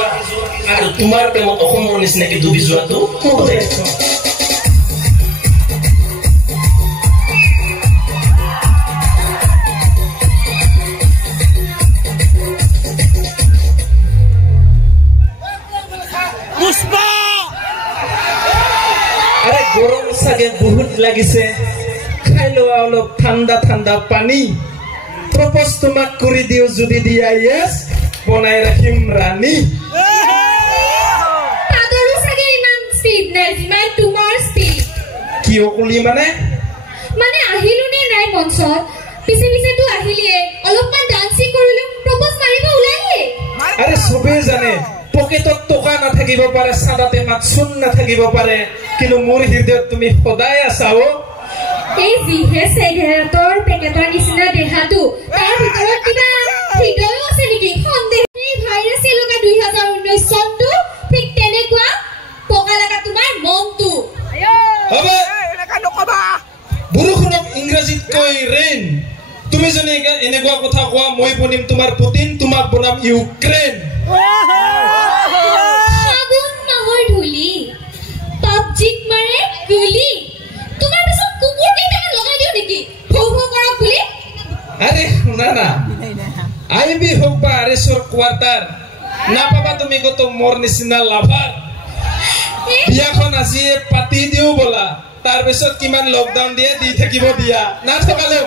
যোৱা আৰু তোমাৰ প্ৰেমত অসমৰ নিচিনাকে ডুবি যোৱাটো আৰে গৰম সাগে বহুত লাগিছে খাই লোৱা অলপ ঠাণ্ডা ঠাণ্ডা পানী প্ৰপোজ তোমাক কৰি দিও যদি দিয়া ইয়েস বনাই ৰাখিম ৰানী তাদৰু সাগে ইমান স্পিড নাই যিমান তোমাৰ স্পিড কি অকলি মানে আহিলো নে নাই মঞ্চত পিছে পিছে তো আহিলিয়ে অলপমান ডান্সিং কৰিলো প্ৰপোজ মাৰিব ওলাইলে আৰে সবে জানে পকেটত টকা নাথাকিব পাৰে সাদাতে মাত শুন নাথাকিব পাৰে কিন্তু মোৰ হৃদয়ত তুমি সদায় আছাও এই জিহে সিগাৰেটৰ পেকেটৰ নিচিনা দেহাটো তাৰ ভিতৰত কিবা হৃদয় আছে নেকি সন্দেহ এই ভাইৰাছ লগা 2019 চনটো ঠিক তেনেকুৱা পকা লগা তোমাৰ মনটো হবে এনেকা নকবা বৰষুণক ইংৰাজীত কয় ৰেইন তুমি যদি এনেকুৱা কথা কোৱা মই বনিম তোমাৰ পুতিন তোমাক বনাম ইউক্ৰেইন ফাগুন মাহৰ ধুলি পাবজিক মাৰে গুলি তোমাৰ পিছত কুকুৰ কেইটা লগাই দিও নেকি ভৌ ভৌ কৰা বুলি আৰে না আইবি হোক বা আৰেছৰ কোৱাৰ্টাৰ না পাবা তুমি কত মোৰ নিচিনা লাভাৰ বিয়াখন আজি পাতি দিও বলা তাৰ পিছত কিমান লকডাউন দিয়ে দি থাকিব দিয়া না থকালেও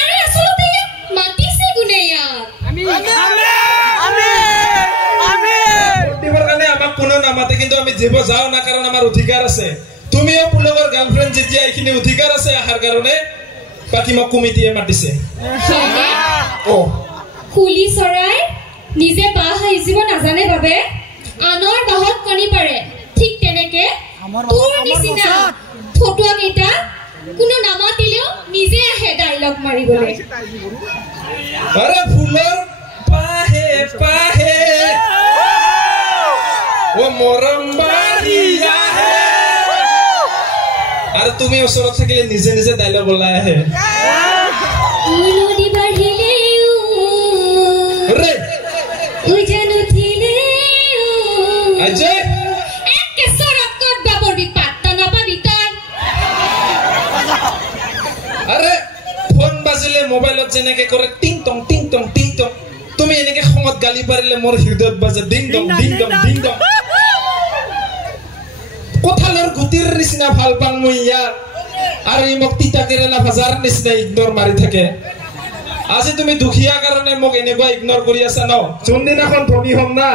আৰে আসলে মাতিছে গুনে ইয়াত দিবৰ কাৰণে আমাক কোনো নামাতে কিন্তু আমি যাব যাও না কাৰণ আমাৰ অধিকাৰ আছে তুমিও পুলগৰ গাৰ্লফ্ৰেণ্ড যেতিয়া এইখিনি অধিকাৰ আছে আহাৰ কাৰণে বাকি মোক কমিটিয়ে মাতিছে ও কুলি চৰাই নিজে বাহ আহিব নাজানে বাবে আনৰ বাহত কণী পাৰে ঠিক তেনেকে তোৰ নিচিনা ফটোৱা কেইটা কোনো নামাতিলেও নিজে আহে ডায়লগ মাৰিবলৈ আৰে ফুলৰ পাহে পাহে ও মৰম বাৰিয়া হে আৰু তুমি ওচৰত থাকিলে নিজে নিজে ডায়লগ ওলাই আহে নদী বাঢ়িলে ৰে উজান উঠিলে অজয় একে সৰকত বাবৰবি পাত্তা নাপাবি তই আৰে ফোন বাজিলে মোবাইলত যেনেকে কৰে টিং টং তুমি এনেকে খঙত গালি পাৰিলে মোৰ হৃদয়ত বাজে ডিং ডং কথালৰ গুটিৰ নিচিনা ভাল পাং মই ইয়াৰ আৰু ই মোক তিতা কেৰেলা ভাজাৰ নিচিনা ইগনৰ মাৰি থাকে আজি তুমি দুখীয়া কাৰণে মোক এনেকুৱা ইগনৰ কৰি আছা ন যোনদিনাখন ধনী হম না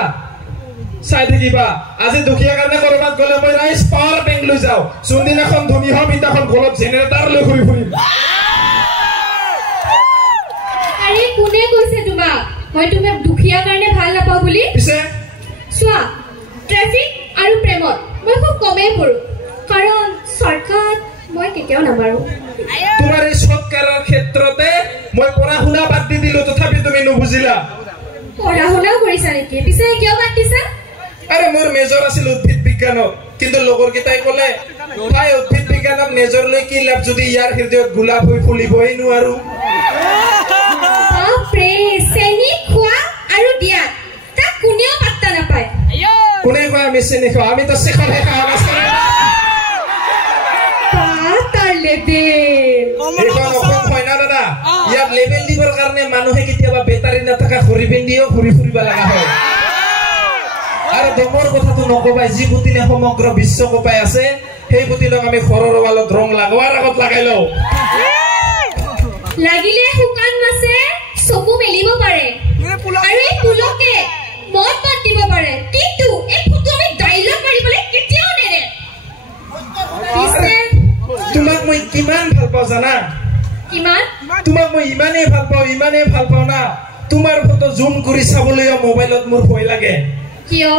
চাই থাকিবা আজি দুখীয়া কাৰণে কৰবাত গলে মই ৰাইজ পাৱাৰ বেংক লৈ যাও যোনদিনাখন ধনী হম ইটাখন গলত জেনেৰেটাৰ লৈ ঘূৰি ফুৰিম আৰে কোনে কৈছে তোমাক মই তোমাক দুখীয়া কাৰণে ভাল নাপাও বুলি পিছে চোৱা ট্ৰাফিক আৰু প্ৰেমত মই খুব কমেই পৰো কাৰণ চৰকাৰত মই কেতিয়াও নামাৰো তোমাৰ এই সৎকাৰৰ ক্ষেত্ৰতে মই পঢ়া শুনা বাদ দি দিলো তথাপি তুমি নুবুজিলা পঢ়া শুনাও কৰিছা নেকি পিছে কিয় বাদ দিছা আৰে মোৰ মেজৰ আছিল উদ্ভিদ বিজ্ঞানত কিন্তু লগৰ কেইটাই ক'লে ভাই উদ্ভিদ বিজ্ঞানত মেজৰ লৈ কি লাভ যদি ইয়াৰ হৃদয়ত গোলাপ হৈ ফুলিবই নোৱাৰো বাপৰে চেনি খোৱা আৰু দিয়া তাক কোনেও পাত্তা নাপায় কোনে কয় আমি চেনি খাওঁ আমি তো চেখৰহে খাওঁ তাৰ লেবেল এইখন অসম হয় না দাদা ইয়াত লেবেল দিবৰ কাৰণে মানুহে কেতিয়াবা বেটাৰী নাথাকা ঘড়ী পিন্ধিও ঘূৰি ফুৰিব লগা হয় আৰু দমৰ কথাটো নকবাই যি পুতিলে সমগ্ৰ বিশ্ব কপাই আছে সেই পুতিলক আমি ঘৰৰ ৱালত ৰং লগোৱাৰ আগত লগাই লওঁ লাগিলে শুকান মাছে চকু মেলিব পাৰে আৰু এই পুলকে মত বাদ দিব পাৰে কিন্তু এই ফটো আমি ডাইলগ মাৰিবলৈ কেতিয়াও নেৰে তোমাক মই কিমান ভাল পাওঁ জানা কিমান তোমাক মই ইমানেই ভাল পাওঁ না তোমাৰ ফটো জুম কৰি চাবলৈ মোবাইলত মোৰ ভয় লাগে কিয়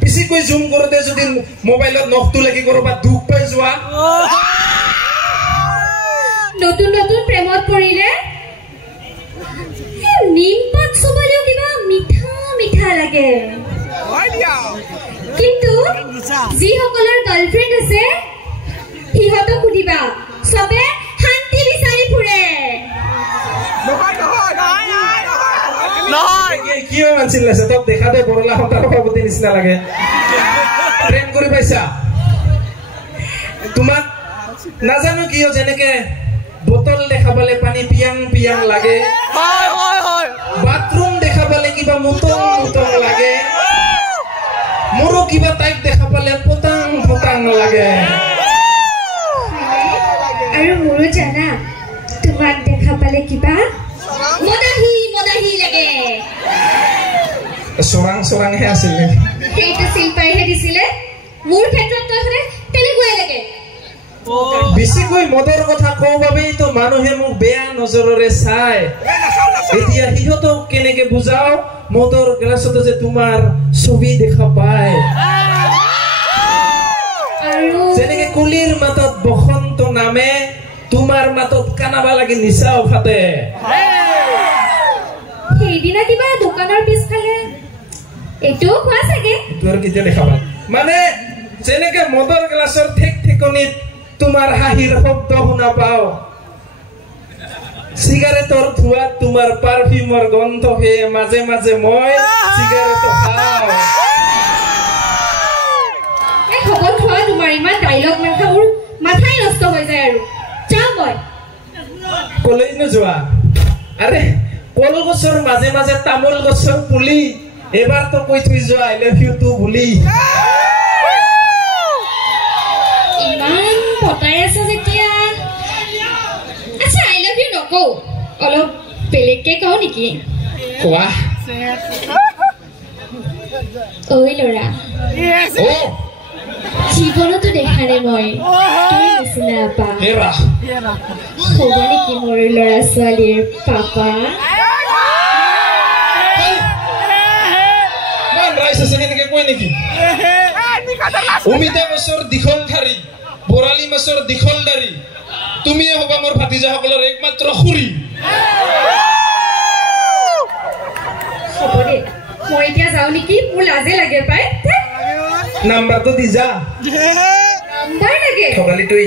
বেছিকৈ জুম কৰোতে যদি মোবাইলত নখটো লাগি কৰবাত দুখ পাই যোৱা নতুন নতুন প্ৰেমত পৰিলে নিম পাত চুবলৈও কিবা মিঠা মিঠা লাগে কিন্তু যিসকলৰ গাৰ্লফ্ৰেণ্ড আছে সিহঁতক সুধিবা চবে শান্তি বিচাৰি ফুৰে কিয় মানছিল তোক দেখাতে বৰলা সন্তাৰ সভাপতি নিচিনা লাগে প্ৰেম কৰি পাইছা তোমাক নাজানো কিয় যেনেকে बोतल देखा पाले पानी पियांग पियांग लागे बाथरूम देखा पाले किबा मुतंग मुतंग लागे मोरो किबा टाइप देखा पाले पोतांग पोतांग लागे अरे मोरो जाना तुमाक देखा पाले किबा मोदाही लागे सोरांग सोरांग हे आसिले हेटा सिलपाई हे दिसिले मोर क्षेत्रत तो हरे तेलेगुए लागे बेसिকৈ মদৰ কথা কও বাবেই তো মানুহে মোক বেয়া নজৰৰে চাই এতিয়া হিহতক কেনেকে বুজাও মদৰ গ্লাছত যে তোমাৰ ছবি দেখা পায় আৰু যেনেকে কুলিৰ মাতত বসন্ত নামে তোমাৰ মাতত কানাবা লাগি নিচাও ফাটে সেইদিনা কিবা দোকানৰ পিছফালে এটো খোৱা চাগে তোৰ কিতে দেখা পায় মানে যেনেকে মদৰ গ্লাছৰ ঠেক ঠেকনিত तुम्हार हाहिर शब्द शुना पाओ सिगारेटर धुआ तुम्हार पारफ्यूमर गंध हे माजे माजे मैं सिगारेट खाओ ए खबर खवा तुम्हार इमान डायलॉग माथा मोर माथाय नष्ट হৈ যায় আৰু যা মই কলেজ ন যোৱা আৰে কল গছৰ মাঝে মাঝে তামোল গছৰ পুলি এবাৰ তো কই থৈ যোৱা আই লাভ ইউ টু বুলি পটাই আছে যেতিয়া আচ্ছা আই লাভ ইউ নকও অলপ বেলেগকে কও নেকি কোৱা ওই লৰা ও জীবনতো দেখা নাই মই তুমি নিচিনা আপা এৰা হ'ব নেকি মোৰ লৰা ছোৱালীৰ পাপা মান ৰাইছে সেনেকে কই নেকি অমিতা বছৰ দীঘল ঠাৰি বৰালি মাছৰ দীঘল দাড়ি তুমিয়ে হবা মোৰ ভাতিজাসকলৰ একমাত্ৰ খুৰী হ'ব দে মই এতিয়া যাও নেকি মোৰ লাজে লাগে পাই নাম্বাৰটো দি যা নাম্বাৰ লাগে ঠকালি তুই